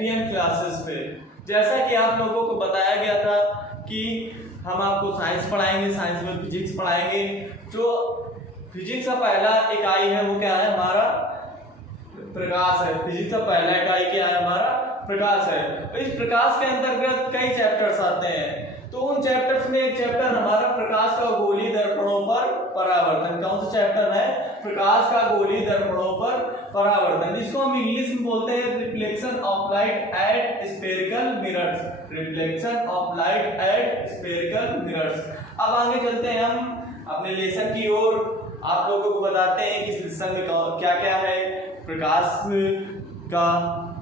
FBM classes पे। जैसा कि आप लोगों को बताया गया था कि हम आपको साइंस पढ़ाएंगे, साइंस में फिजिक्स पढ़ाएंगे। जो फिजिक्स का पहला इकाई है वो क्या है, हमारा प्रकाश है। फिजिक्स का पहला इकाई क्या है, हमारा प्रकाश है। तो इस प्रकाश के अंतर्गत कई चैप्टर्स आते हैं। तो उन चैप्टर्स में एक चैप्टर हमारा प्रकाश का गोलीय दर्पणों पर परावर्तन। कौन सा चैप्टर है, प्रकाश का गोलीय दर्पणों पर परावर्तन, जिसको हम इंग्लिश में बोलते हैं reflection of light at spherical mirrors. Reflection of light at spherical mirrors. अब आगे चलते हैं हम अपने लेसन की ओर। आप लोगों को बताते हैं कि इस लेसन में क्या क्या है। प्रकाश का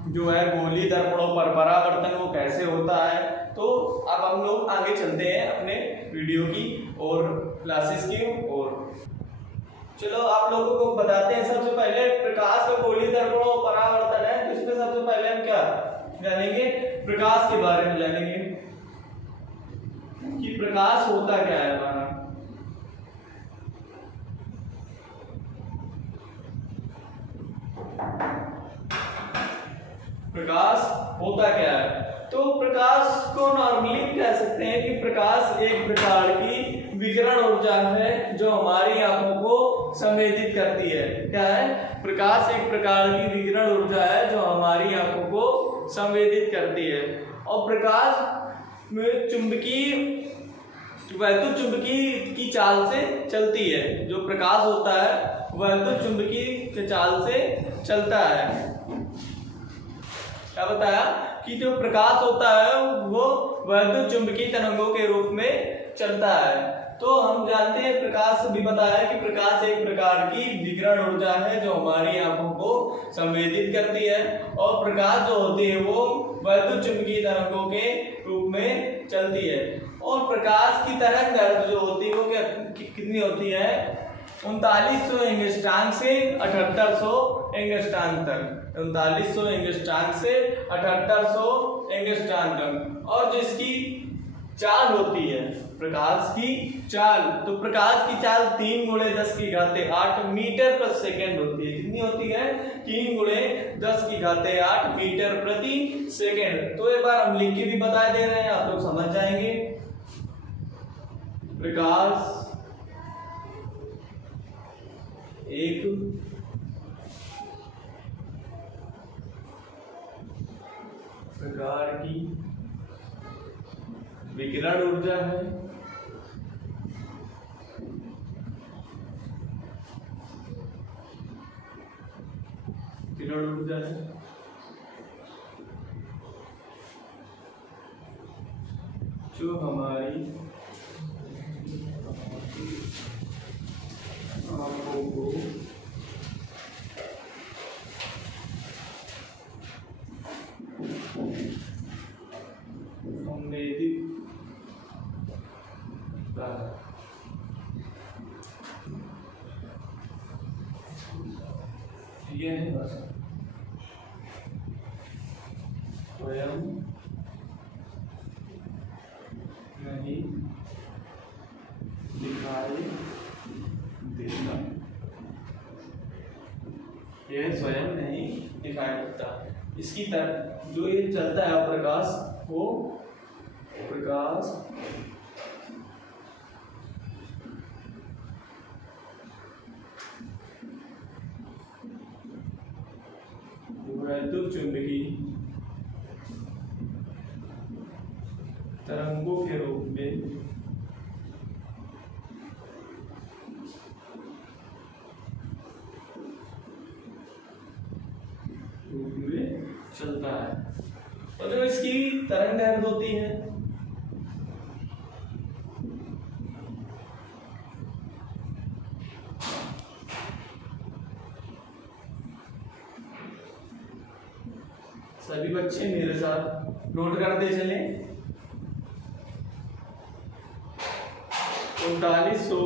जो है गोलीय दर्पणों पर परावर्तन वो कैसे होता है। तो अब हम लोग आगे चलते हैं अपने वीडियो की और क्लासेस की ओर। चलो आप लोगों को बताते हैं। सबसे पहले प्रकाश का गोलीय दर्पणों परावर्तन है, तो इसमें सबसे पहले हम क्या जानेंगे, प्रकाश के बारे में जानेंगे कि प्रकाश होता क्या है हमारा। प्रकाश होता क्या है, तो प्रकाश को नॉर्मली कह सकते हैं कि प्रकाश एक प्रकार की विकिरण ऊर्जा है जो हमारी आंखों को संवेदित करती है। क्या है, प्रकाश एक प्रकार की विकिरण ऊर्जा है जो हमारी आंखों को संवेदित करती है। और प्रकाश में चुंबकीय वैद्युत चुंबकीय की चाल से चलती है। जो प्रकाश होता है वैद्युत चुंबकीय की चाल से चलता है। क्या बताया कि जो प्रकाश होता है वो वैद्युत चुंबकीय तरंगों के रूप में चलता है। तो हम जानते हैं, प्रकाश भी बताया कि प्रकाश एक प्रकार की विकिरण ऊर्जा है जो हमारी आंखों को संवेदित करती है। और प्रकाश जो होती है वो वैद्युत चुंबकीय तरंगों के रूप में चलती है। और प्रकाश की तरंग जो होती है वो कितनी होती है, 3900 एंगस्ट्रॉम से 7800 एंगस्ट्रॉम तक। 3900 एंगस्ट्रॉम से 7800 एंगस्ट्रॉम तक। और जो इसकी चाल होती है, प्रकाश की चाल, तो प्रकाश की चाल 3 × 10⁸ मीटर प्रति सेकेंड होती है। कितनी होती है, 3 × 10⁸ मीटर प्रति सेकेंड। तो एक बार हम लिख के भी बता दे रहे हैं, आप लोग समझ जाएंगे। प्रकाश एक प्रकार की विकिरण ऊर्जा है जो हमारी आंखों को संवेदित ये है बस स्वयं नहीं दिखाई देता। यह स्वयं नहीं दिखाई देता। इसकी तरह जो ये चलता है प्रकाश, वो प्रकाश वैद्युत चुंबकीय तरंगों के रूप में चलता है। और जो इसकी तरंग दैर्घ्य होती है सभी बच्चे मेरे साथ नोट करते चले। 3900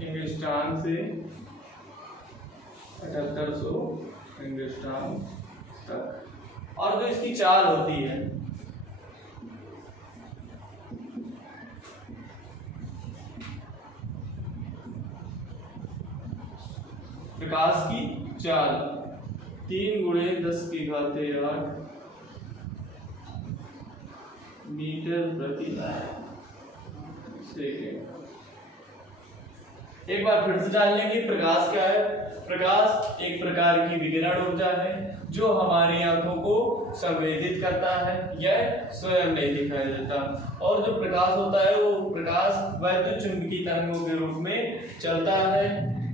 एंगस्ट्रॉम से 7800 एंगस्ट्रॉम तक। और जो इसकी चाल होती है प्रकाश की चाल 3×10⁸ मीटर प्रति सेकेंड। एक बार फिर से जान लेंगे प्रकाश क्या है। प्रकाश एक प्रकार की विकिरण ऊर्जा है जो हमारी आंखों को संवेदित करता है, यह स्वयं नहीं दिखाई देता। और जो प्रकाश होता है वो प्रकाश वैद्युत चुंबकीय तरंगों के रूप में चलता है।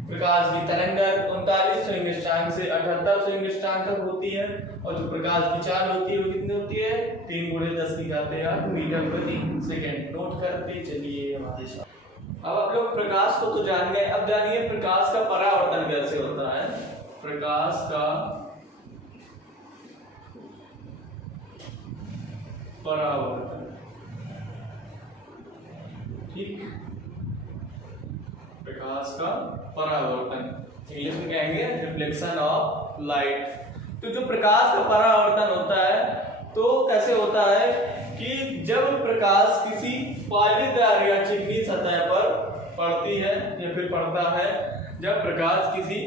प्रकाश की तरंग 39 स्विंगिष्ठांक से 78 स्विंगिष्ठांक तक होती है और जो प्रकाश की चाल होती है वो कितनी होती है 3×10⁸ मीटर प्रति सेकेंड। नोट करते चलिए हमारे साथ। अब आप लोग प्रकाश को तो जान गए, अब जानिए प्रकाश का परावर्तन कैसे होता है। प्रकाश का परावर्तन, ठीक, प्रकाश का परावर्तन इंग्लिश में कहेंगे रिफ्लेक्शन ऑफ लाइट। तो जो प्रकाश का परावर्तन होता है तो कैसे होता है कि जब प्रकाश किसी पालीदार या चिकनी सतह पर पड़ती है या फिर पड़ता है, जब प्रकाश किसी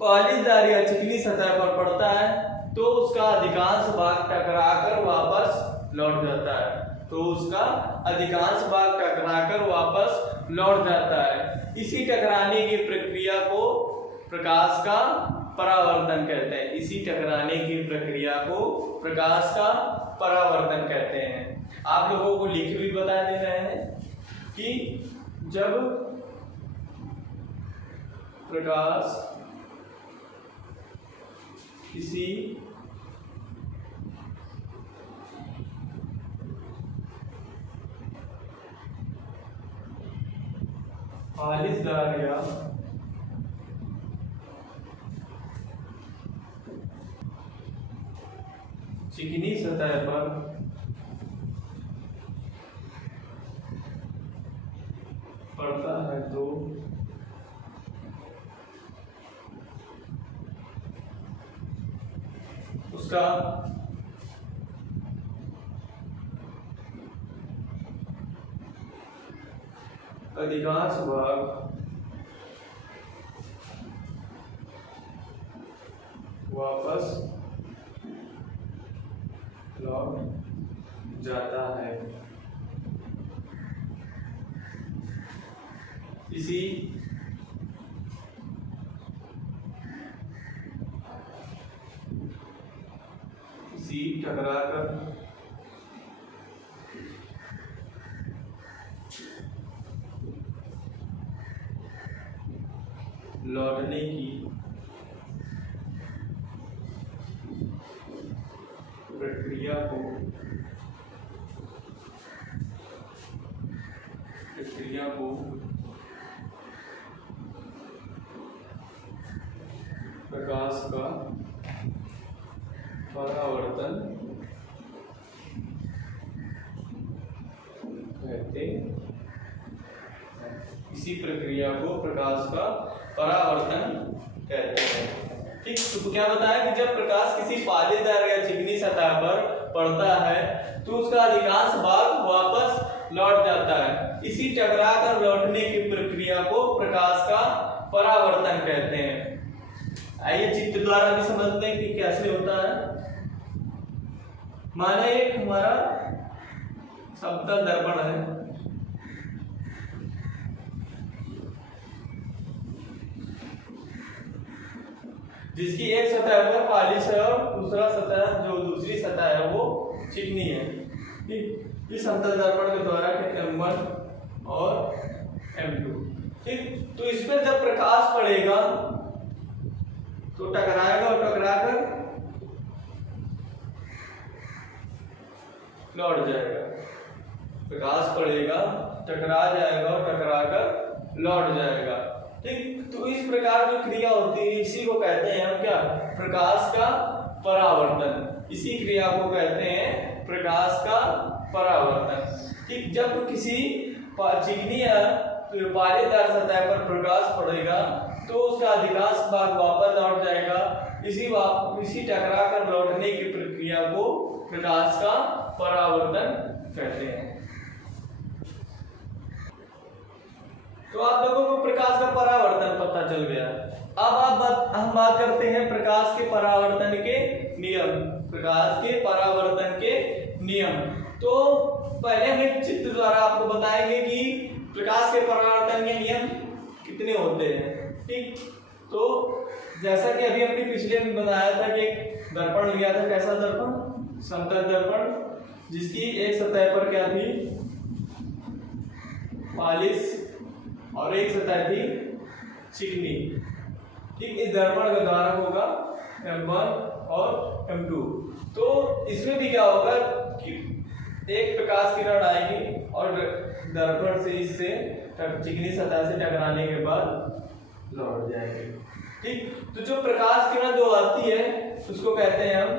पालीदार या चिकनी सतह पर पड़ता है तो उसका अधिकांश भाग टकराकर वापस लौट जाता है। तो उसका अधिकांश भाग टकराकर वापस लौट जाता है। इसी टकराने की प्रक्रिया को प्रकाश का परावर्तन कहते हैं। इसी टकराने की प्रक्रिया को प्रकाश का परावर्तन कहते हैं। आप लोगों को लिख भी बता दे रहे हैं कि जब प्रकाश किसी पालीदार या चिकनी सतह पर पड़ता है तो उसका अधिकांश भाग वापस लौट जाता है। इसी टकराकर लौटने की प्रक्रिया को प्रकाश का परावर्तन कहते हैं। इसी प्रक्रिया को प्रकाश का परावर्तन कहते हैं। ठीक, तो क्या बताया कि जब प्रकाश किसी पालीदार या चिकनी सतह पर पड़ता है तो उसका अधिकांश भाग वापस लौट जाता है। इसी टकरा कर लौटने की प्रक्रिया को प्रकाश का परावर्तन कहते हैं। आइए चित्र द्वारा भी समझते हैं कि कैसे होता है। माने एक हमारा समतल दर्पण है, जिसकी एक सतह पर पालिश है और दूसरा सतह जो दूसरी सतह है वो चिकनी है। ठीक, इस समतल दर्पण के द्वारा M1 और M2। ठीक, तो इस पर जब प्रकाश पड़ेगा तो टकराएगा और टकराकर लौट जाएगा। प्रकाश पड़ेगा, टकरा जाएगा और टकराकर लौट जाएगा। ठीक, तो इस प्रकार जो क्रिया होती है इसी को कहते हैं हम क्या, प्रकाश का परावर्तन। इसी क्रिया को कहते हैं प्रकाश का परावर्तन। ठीक, जब किसी चिकनी या पालीदार सतह पर प्रकाश पड़ेगा तो उसका अधिकांश भाग वापस लौट जाएगा। इसी टकरा कर लौटने की प्रक्रिया को प्रकाश का परावर्तन कहते हैं। तो आप लोगों को प्रकाश का परावर्तन पता चल गया। हम बात करते हैं प्रकाश के परावर्तन के नियम। प्रकाश के परावर्तन के नियम। तो पहले हम एक चित्र द्वारा आपको बताएंगे कि प्रकाश के परावर्तन के नियम कितने होते हैं। ठीक, तो जैसा कि अभी अपने पिछले में बताया था कि एक दर्पण लिया था। कैसा दर्पण? समतल दर्पण, जिसकी एक सतह पर क्या थी? पॉलिश और एक सतह थी चिकनी। ठीक, इस दर्पण का द्वारक होगा M1 और M2। तो इसमें भी क्या होगा कि एक प्रकाश किरण आएगी और दर्पण से इससे चिकनी सतह से टकराने के बाद लौट जाएगी। ठीक, तो जो प्रकाश किरण जो आती है उसको कहते हैं हम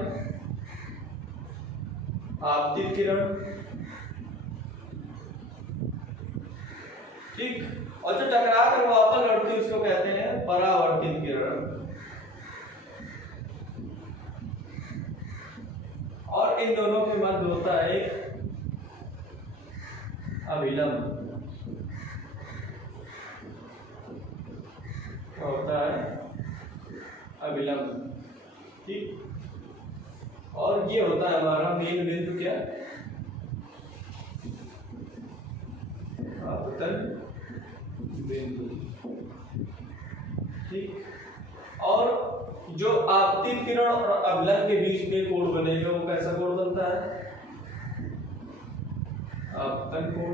आपतित किरण। ठीक, और जो टकरा कर वापस लौटती है उसको कहते हैं परावर्तित किरण। और इन दोनों के मध्य होता है एक अभिलंब। क्या होता है? अभिलंब। ठीक, और ये होता है हमारा मेन बिंदु क्या? आपतन बिंदु। ठीक, और जो आपतित किरण और अभिलंब के बीच में कोण बनेगा वो कैसा कोण बनता है? आपतन कोण,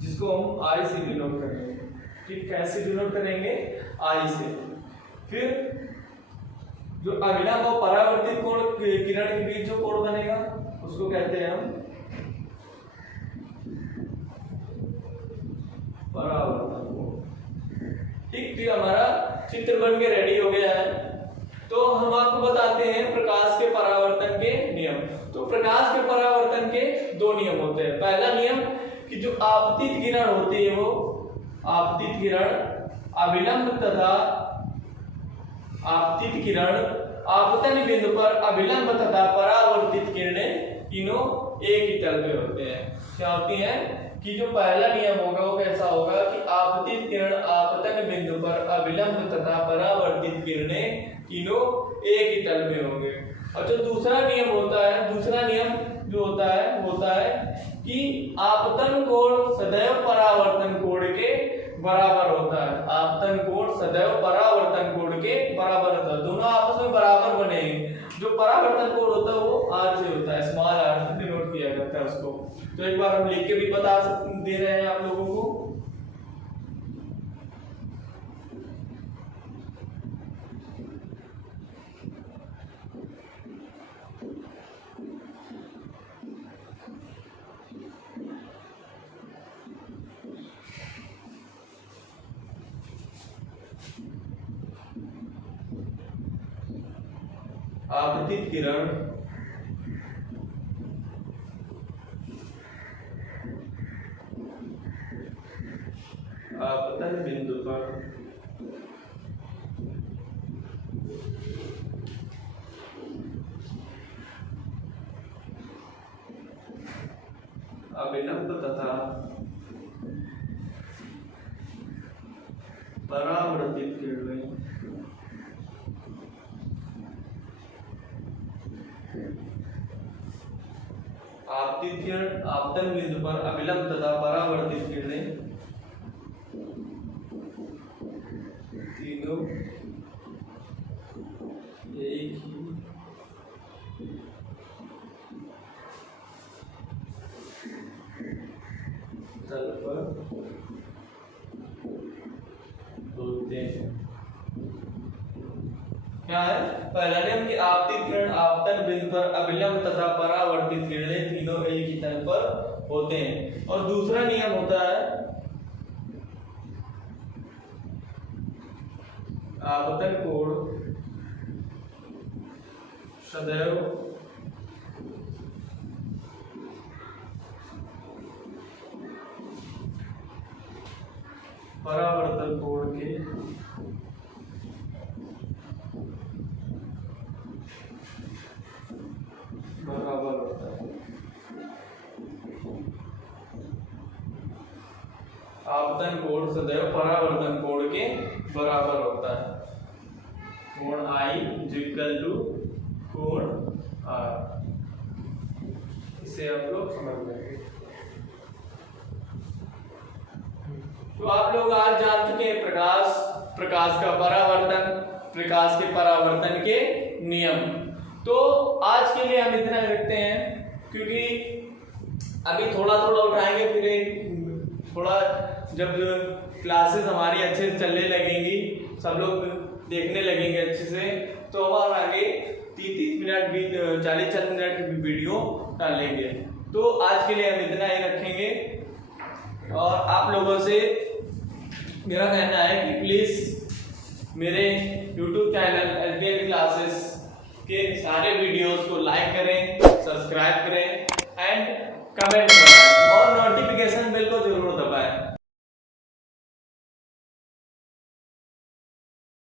जिसको हम आई से डिनोट करेंगे। ठीक, कैसे डिनोट करेंगे? आई से। फिर जो अभिलंब और परावर्तित कोण किरण के बीच जो कोण बनेगा उसको कहते हैं हम परावर्तन कोण। ठीक, तो हमारा चित्र बन के रेडी हो गया है। तो हम आपको बताते हैं प्रकाश के परावर्तन के नियम। तो प्रकाश के परावर्तन के दो नियम होते हैं। पहला नियम कि जो आपतित किरण होती है वो आपतित किरण अभिलंब तथा आपतित किरण आपतन बिंदु पर अभिलंब तथा परावर्तित किरणें तीनों एक ही तल पे होते हैं। क्या होती हैं कि जो पहला नियम होगा वो कैसा होगा कि आपतित किरण आपतन बिंदु पर अभिलंब तथा परावर्तित किरणें तीनों एक ही तल में होंगे। और जो दूसरा नियम होता है, दूसरा नियम जो होता है कि आपतन कोण सदैव परावर्तन कोण के बराबर होता है। आपतन कोण सदैव परावर्तन कोण के बराबर होता है। दोनों आपस में बराबर बनेंगे। जो परावर्तन कोण होता है वो आर से होता है, स्मॉल आर से डिनोट किया जाता है उसको। तो एक बार हम लिख के भी बता दे रहे हैं आप लोगों को। आपतित किरण आपतन बिंदु पर अभिलंब तथा परावर्तित किरणें आपतित किरण आपतन बिंदु पर अभिलंब तथा परावर्तित किरणें तीनों एक ही तल पर होते हैं। क्या है? पहला नियम कि आपतित किरण आपतन बिंदु पर अभिलंब तथा परावर्तित किरणें तीनों एक ही तल पर होते हैं। और दूसरा नियम होता है आपतन कोण सदैव परावर्तन कोण के बराबर होता है। आपतन कोण सदैव परावर्तन कोण के बराबर होता है। कोण I इक्वल टू कोण R, इसे आप लोग समझ लेंगे। तो आप लोग आज जान चुके हैं प्रकाश का परावर्तन, प्रकाश के परावर्तन के नियम। तो आज के लिए हम इतना रखते हैं, क्योंकि अभी थोड़ा थोड़ा उठाएंगे, फिर थोड़ा जब क्लासेस हमारी अच्छे से चलने लगेंगी, सब लोग देखने लगेंगे अच्छे से, तो हम आगे 30 मिनट 40 मिनट की वीडियो डालेंगे। तो आज के लिए हम इतना ही रखेंगे, और आप लोगों से मेरा कहना है कि प्लीज मेरे YouTube चैनल SBL क्लासेस के सारे वीडियोस को लाइक करें, सब्सक्राइब करें एंड कमेंट करें।